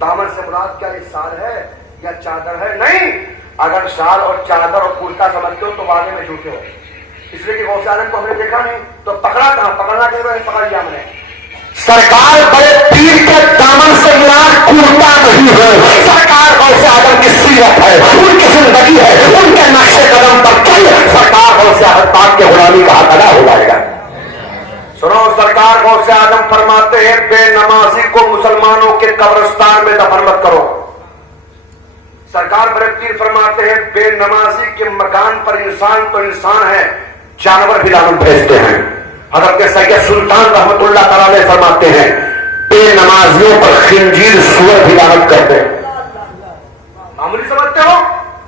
دامن سے مراد کیا یہ شال ہے یا چادر ہے؟ نہیں، اگر شال اور چادر اور کرتا سمجھتے ہو تو واقعی میں جھوٹے ہو، اس لیے کہ غوث اعظم کو ہم نے دیکھا نہیں تو پکڑا کہاں؟ پکڑنا کہ پکڑ لیا ہم نے۔ سرکار بڑے پیر کے دامن سے مراد کرتا نہیں ہے، سرکار غوث اعظم کی سیرت ہے، ان کی زندگی ہے، ان کے نقش قدم پر چل سرکار غوث اعظم پاک کے غلامی کا حق ادا ہو جائے گا۔ سنو، سرکار غوث اعظم فرماتے ہیں بے نمازی کو مسلمانوں کے قبرستان میں دفن مت کرو۔ سرکار بڑے پیر فرماتے ہیں بے نمازی کے مکان پر انسان تو انسان ہے، جانور بھی لعنت بھیجتے ہیں۔ حضرت سید سلطان رحمت اللہ تعالی فرماتے ہیں بے نمازیوں پر خنزیر سور بھی لعنت کرتے ہیں۔ معمولی سمجھتے ہو؟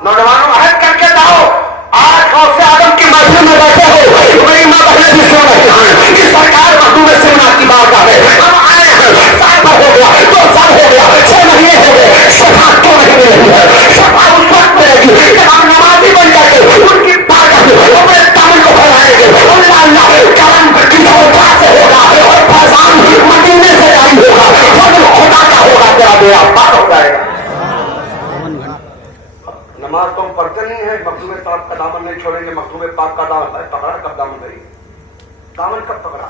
نوجوانوں عہد کر کے جاؤ، آج غوث اعظم کی محفل میں بیٹھے ہو، میری ماں بہنیں بھی سو رہی ہیں کہ سرکار مخدوم سمنا کی بارگاہ ہے، ہم آئے ہیں، سال بھر ہو گیا، 2 سال ہو گیا، 6 مہینے ہو گئے، شفا کیوں نہیں مل رہی ہے؟ شفا اس وقت ملے گی جب ہم نمازی بن جائیں گے، ان کی بارگاہ میں اپنے دامن کو پھیلائیں گے، اللہ کرم کی وجہ سے ہوگا اور فیضان مدینے سے جاری ہوگا، فضل خدا کا ہوگا، تیرا بیڑا پار ہو جائے گا۔ نماز تو ہم پڑھتے نہیں ہیں، مخدوم پاک کا دامن نہیں چھوڑیں گے، مخدوم پاک کا دامن ہے، پکڑا کب دامن نہیں؟ دامن کب پکڑا؟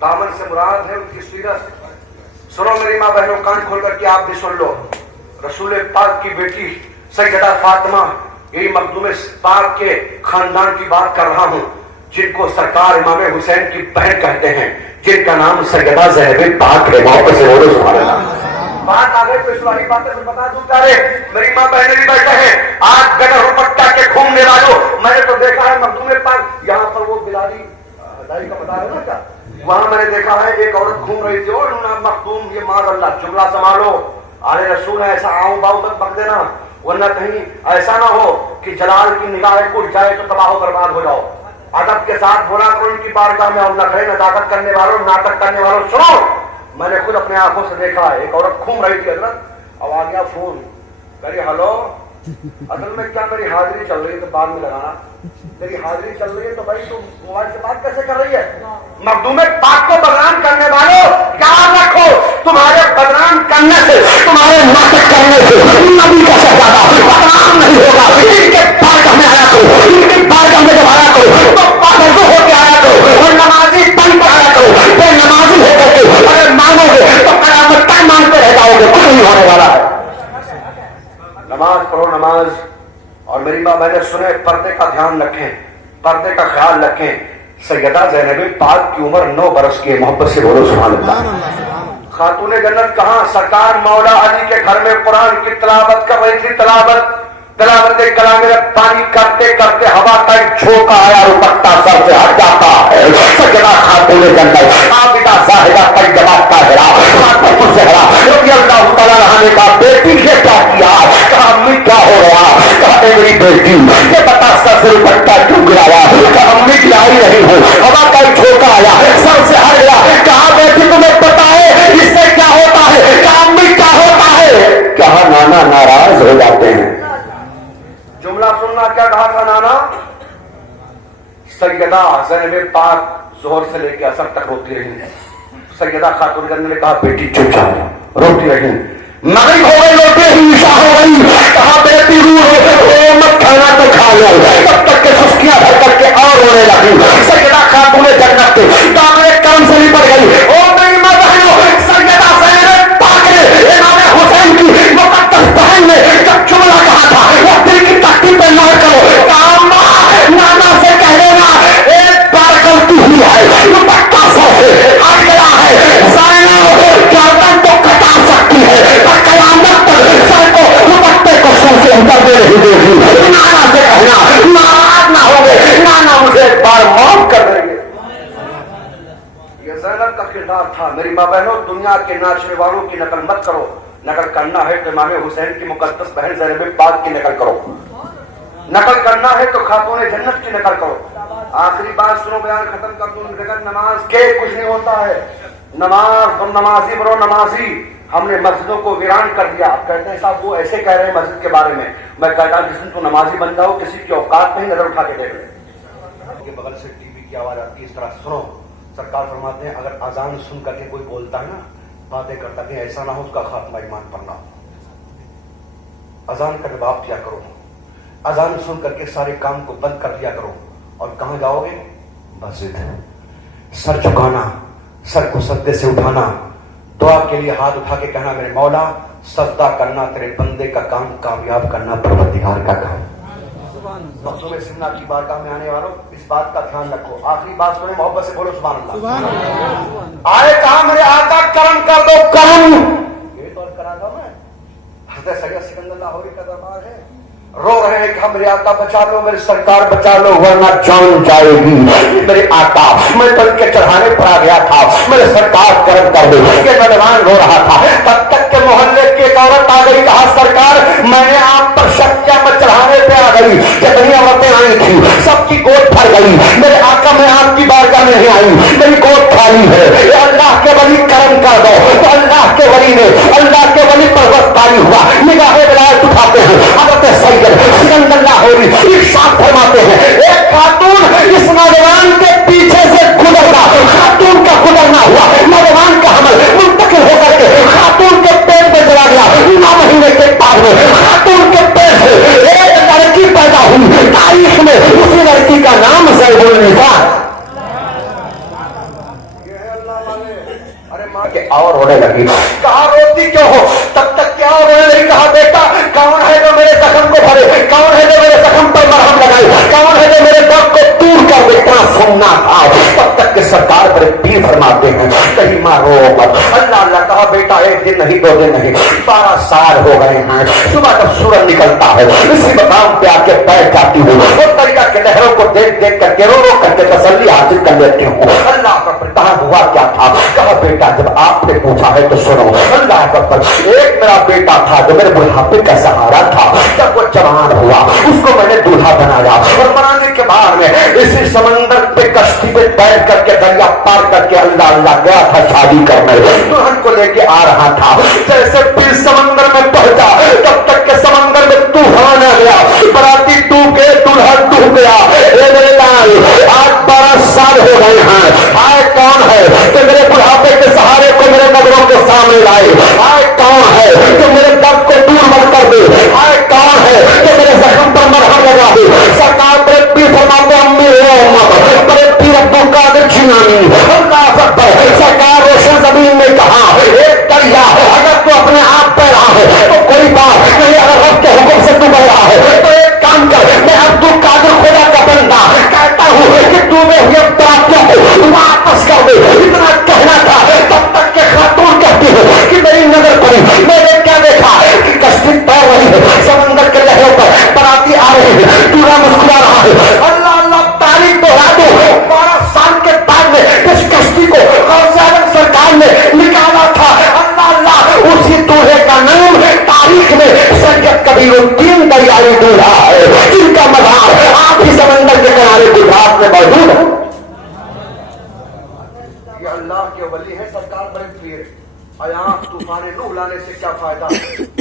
دامن سے مراد ہے ان کی سیرت۔ سنو میری ماں بہنوں، کان کھول کر کے آپ بھی سن لو، رسول پاک کی بیٹی سیدہ فاطمہ، یہی مخدوم پاک کے خاندان کی بات کر رہا ہوں، جن کو سرکار امام حسین کی بہن کہتے ہیں، جن کا نام سیدہ زینب پاک ہے۔ واپس سے بولو سبحان اللہ۔ بات آگے تو اس والی باتیں بتا دوں پیارے، میری ماں بہنیں بھی بیٹھے ہیں، آج بغیر دوپٹہ کے گھومنے والوں، میں نے تو دیکھا ہے مخدوم پاک، یہاں پر وہ بلالی دائی کا بتا رہے نا کیا، وہاں میں نے دیکھا ہے ایک عورت گھوم رہی تھی اور مخدوم، یہ معاذ اللہ جملہ سنبھالو، آلے رسول ہے، ایسا آؤں باؤں تک بک دینا، ورنہ کہیں ایسا نہ ہو کہ جلال کی نگاہیں کٹ جائے تو تباہ و برباد ہو جاؤ۔ ادب کے ساتھ بولا کرو ان کی بارگاہ میں، اور نخرے نداقت کرنے والوں، ناٹک کرنے والوں سنو، میں نے خود اپنے آنکھوں سے دیکھا ہے، ایک عورت گھوم رہی تھی حضرت، اب آ گیا فون، کہہ ہلو، اصل میں کیا میری حاضری چل رہی ہے تو بعد میں لگانا، میری حاضری چل رہی ہے تو بھائی تم موبائل سے بات کیسے کر رہی ہے؟ مخدوم پاک کو بدنام کرنے والوں یاد رکھو، تمہارے بدنام کرنے سے، تمہارے ناٹک کرنے سے نبی کا شہزادہ بدنام نہیں ہوگا۔ ان کے بارگاہ میں آیا کرو، ان کی بارگاہ میں جب آیا کرو تو پاکیزہ ہو کے آیا کرو، اور نمازی بن کے آیا کرو، بے نمازی ہو کر کے اگر مانگو گے تو قیامت تک مانگتے رہ جاؤ گے، کچھ نہیں ہونے والا ہے۔ نماز پڑھو نماز، اور میری ماں بہنیں سنے، پردے کا دھیان رکھیں، پردے کا خیال رکھیں۔ سیدہ زینب پاک کی عمر 9 برس کی، محبت سے بولو سبحان اللہ۔ خاتون جنت کہاں؟ سرکار مولا علی کے گھر میں قرآن کی تلاوت کر رہی تھی، تلاوت کلام پانی کرتے کرتے ہوا کا ایک جھونکا آیا، دوپٹہ سر سے ہٹ جاتا ہے، سیدہ خاتون جنت عابدہ زاہدہ طیبہ طاہرہ فاطمہ الزہرا رضی اللہ تعالیٰ عنہا نے کہا بیٹی یہ کیا کیا؟ کہا امی کیا ہو رہا؟ کہا اے میری بیٹی یہ بتا سر سے دوپٹہ کیوں گرایا؟ کہا امی گرائی نہیں ہوں، ہوا کا ایک جھونکا آیا سر سے ہٹ گیا۔ کہا بیٹی تمہیں پتا ہے اس سے کیا ہوتا ہے؟ کہا امی کیا ہوتا ہے؟ کہا نانا ناراض ہو جاتے ہیں۔ جملہ سننا، کیا کہا تھا نانا؟ سیدہ زینب پاک ظہر سے لے کے عصر تک روتی رہی، سیدہ خاتون جنت نے کہا بیٹی چپ جاؤ، روتی رہی، مغرب ہو گئی، روتی رہی، عشاء ہو گئی، کہا بیٹی رو مت، کھانا تو کھا لو، تب تک کے سسکیاں بھر کر کے اور رونے لگی۔ سیدہ خاتون جنت دامن کرم سے لپٹ گئی۔ او میری ماں بہنوں، سیدہ زینب پاک نے امام حسین کی مقدس بہن نے جب جملہ کہا تھا وہ دل کی تختی پہ نہ کرو، کہا ماں نانا سے کہہ دینا ایک بار غلطی ہوئی ہے، دوپٹہ سر سے ہٹ گیا ہے، زینب گردن تو کٹا سکتی ہے پر قیامت تک سر کو دوپٹے کو سر سے اترنے نہیں دے گی۔ نانا سے کہنا ناراض نہ ہوگے، نانا مجھے ایک بار معاف کر دیں گے۔ یہ زینب کا کردار تھا۔ میری ماں بہنوں، دنیا کے ناچنے والوں کی نقل مت کرو، نقل کرنا ہے تو امام حسین کی مقدس بہن زینب پاک کی نقل کرو، نقل کرنا ہے تو خاتون جنت کی نقل کرو۔ آخری بات سنو، بیان ختم کر دوں، بغیر نماز کے کچھ نہیں ہوتا ہے۔ نماز تم نمازی بنو نمازی، ہم نے مسجدوں کو ویران کر دیا۔ آپ کہتے ہیں صاحب وہ ایسے کہہ رہے ہیں مسجد کے بارے میں، میں کہتا ہوں جس دن تو نمازی بن جاؤ کسی کی اوقات نہیں، نظر اٹھا کے دیکھ لیں، کے بغل سے ٹی وی کی آواز آتی ہے، اس طرح سنو۔ سرکار فرماتے ہیں اگر اذان سن کر کے کوئی بولتا ہے نا باتیں کرتا کہ ایسا نہ ہو اس کا خاتمہ ایمان پر نہ ہو. اذان کا جواب دیا کرو, اذان سن کر کے سارے کام کو بند کر دیا کرو. اور کہاں جاؤ گے؟ مسجد. سر جھکانا, سر کو سجدے سے اٹھانا, دعا کے لیے ہاتھ اٹھا کے کہنا میرے مولا سجدہ کرنا تیرے بندے کا کام, کامیاب کرنا پروردگار کا کام. مخدوم سمنا کی بارگاہ میں آنے والوں اس بات کا دھیان رکھو. آخری بات سنیں, محبت سے بولو سبحان اللہ. آئے کہا میرے آقا کرم کر دو, کرم. یہ تو کرا تھا میں. حضرت سید سکندر لاہوری کا دربار ہے, رو رہے ہیں کہ ہم میرے آقا بچا لو, میرے سرکار بچا لو ورنہ جان جائے گی. میرے آقا میں پل کے چڑھانے پر آ گیا تھا, میرے سرکار کرم کر دو. یہ نوجوان رو رہا تھا, تب تک کہ محلے کی ایک عورت آ گئی. کہا سرکار میں نے آپ پر شک کیا, میں چڑھانے پہ آ گئی. جتنی عورتیں آئی تھی سب کی گود پھٹ گئی. میرے آقا میں آپ کی بارگاہ میں نہیں آئی, میری گود خالی ہے. اللہ کے ولی کرم کر دو. تو اللہ کے ولی نے, اللہ کے ولی پر وقت تاری ہوا, نگاہ ولایت اٹھاتے ہیں. حضرت سید سکندر لاہوری ارشاد فرماتے ہیں ایک خاتون اس نوجوان کے پیچھے سے گزرا, خاتون کا گزرنا ہوا, نوجوان کا حمل منتقل ہو کر کے خاتون کے پیٹ میں چلا گیا. 9 مہینے کے بعد میں خاتون کے پیٹ سے ایک لڑکی پیدا ہوئی. تاریخ میں اسی لڑکی کا نام زید النساء. اور رونے لگی. کہا روتی کیوں ہو؟ تب تک کیا رونے لگی. کہا بیٹا کون ہے جو میرے زخم کو بھرے, کون ہے جو میرے زخم پر مرہم لگائے, کون ہے جو میرے درد کو دور کر دے. اتنا سننا تھا. تب تک کہ سرکار بڑے پیر فرماتے ہیں کہیں ماں رو مت. اللہ اللہ. کہا بیٹا ایک دن نہیں, 2 دن نہیں, 12 سال ہو گئے ہیں. صبح جب سورج نکلتا ہے اسی مقام پہ آ کے بیٹھ جاتی ہوں اور دریا کے لہروں کو دیکھ دیکھ کر کے رو رو کر کے تسلی حاصل کر لیتی ہوں. اللہ کا کہا ہوا کیا تھا؟ کہا بیٹا جب آپ نے پوچھا ہے تو سنو. اللہ کا ایک میرا بیٹا تھا جو میرے بڑھاپے کا سہارا تھا. جب وہ جوان ہوا اس کو میں نے دولہا بنایا اور بنانے کے بعد میں اسی سمندر پہ کشتی پہ بیٹھ کر کے دریا پار کر کے اللہ اللہ گیا تھا شادی کرنے. دلہن کو لے کے آ رہا تھا. جیسے پھر سمندر میں پہنچا تب تک کہ سمندر میں طوفان آ گیا. براتی ڈوبے, دلہن ڈوب گیا. آج 12 سال ہو گئے ہیں. آئے کون ہے کہ میرے بڑھاپے کے سہارے کو میرے نظروں کے سامنے لائے؟ آئے کون ہے کہ میرے درد کو دور مت کر دے؟ آئے کون ہے کہ میرے زخم پر مرہم لگا دے؟ سرکار بڑے پیر فرماتے امی بڑے پیر عبد القادر جیلانی اللہ اکبر. سرکار روشن زمین میں کہا ایک دریا اگر تو اپنے آپ پہ رہا ہے تو کوئی بات نہیں, اگر رب کے حکم سے تو بہ رہا ہے تو ایک کام کر. میں عبد القادر خدا کا بندہ کہتا ہوں کہ ڈوبے ہوئے پراتوں کو واپس کر دے. اتنا کہنا تھا تب تک کہ خاتون کہتی ہے کہ میری نظر پڑی. میں نے کیا دیکھا کہ کشتی تیر رہی ہے سمندر کے لہروں پر, براتی آ رہی ہے, دولہا مسکرا رہا ہے. اللہ اللہ تاریخ دوہرا دو. 12 سال کے بعد میں اس کشتی کو غوث اعظم سرکار نے نکالا تھا. اللہ اللہ اسی دولہے کا نام تاریخ میں سید کبیر الدین دریائی دولہا ہے جن کا مزار آپ ہی سمندر کے کنارے گجرات میں موجود ہے. یہ اللہ کے ولی ہیں سرکار بڑے پیر. آیات طوفان نوح لانے سے کیا فائدہ,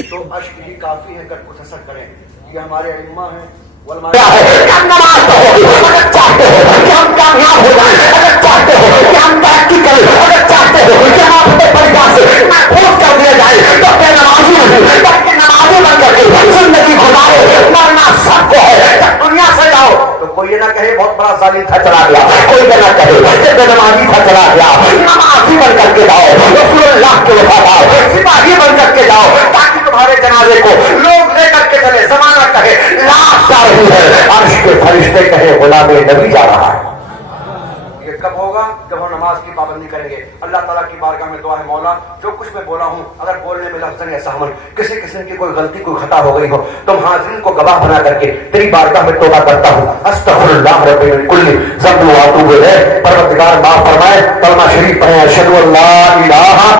تو اشک ہی کافی ہے کر کچھ اثر کریں. یہ ہمارے ائمہ ہیں. نماز پڑھو اگر چاہتے ہو کہ ہم کامیاب ہو جائیں, اگر چاہتے ہو کہ ہم ترقی کریں, اگر چاہتے ہو کہ ہم اپنے پریوار سے محفوظ کر دیا جائے تو بے نمازی نہیں بلکہ نمازی بن کر کے زندگی گزارو. ورنہ سب کو ہے جب دنیا سے جاؤ تو کوئی یہ نہ کہے بہت بڑا ظالم تھا چلا گیا, کوئی یہ نہ کہے کہ بے نمازی تھا چلا گیا. نمازی بن کر کے جاؤ, رسول اللہ کے وفادار سپاہی بن کر کے جاؤ تاکہ تمہارے جنازے کو لوگ لے کر کے چلے. زمانہ کہے لاش جا رہی ہے, عرش کے فرشتے کہے غلام نبی جا رہا ہے. یہ کب ہوگا؟ جب ہم نماز کی پابندی کریں گے. اللہ تعالیٰ کی بارگاہ میں دعا ہے مولا جو کچھ میں بولا ہوں اگر بولنے میں لفظ یا سہمن کسی قسم کی کوئی غلطی کوئی خطا ہو گئی ہو تو حاضرین کو گواہ بنا کر کے تیری بارگاہ میں توبہ کرتا ہوں. استغفر اللہ رب من کل ذنب و اتوب الیہ. پروردگار معاف فرمائے. کلمہ شریف پڑھیں اشہد ان لا الہ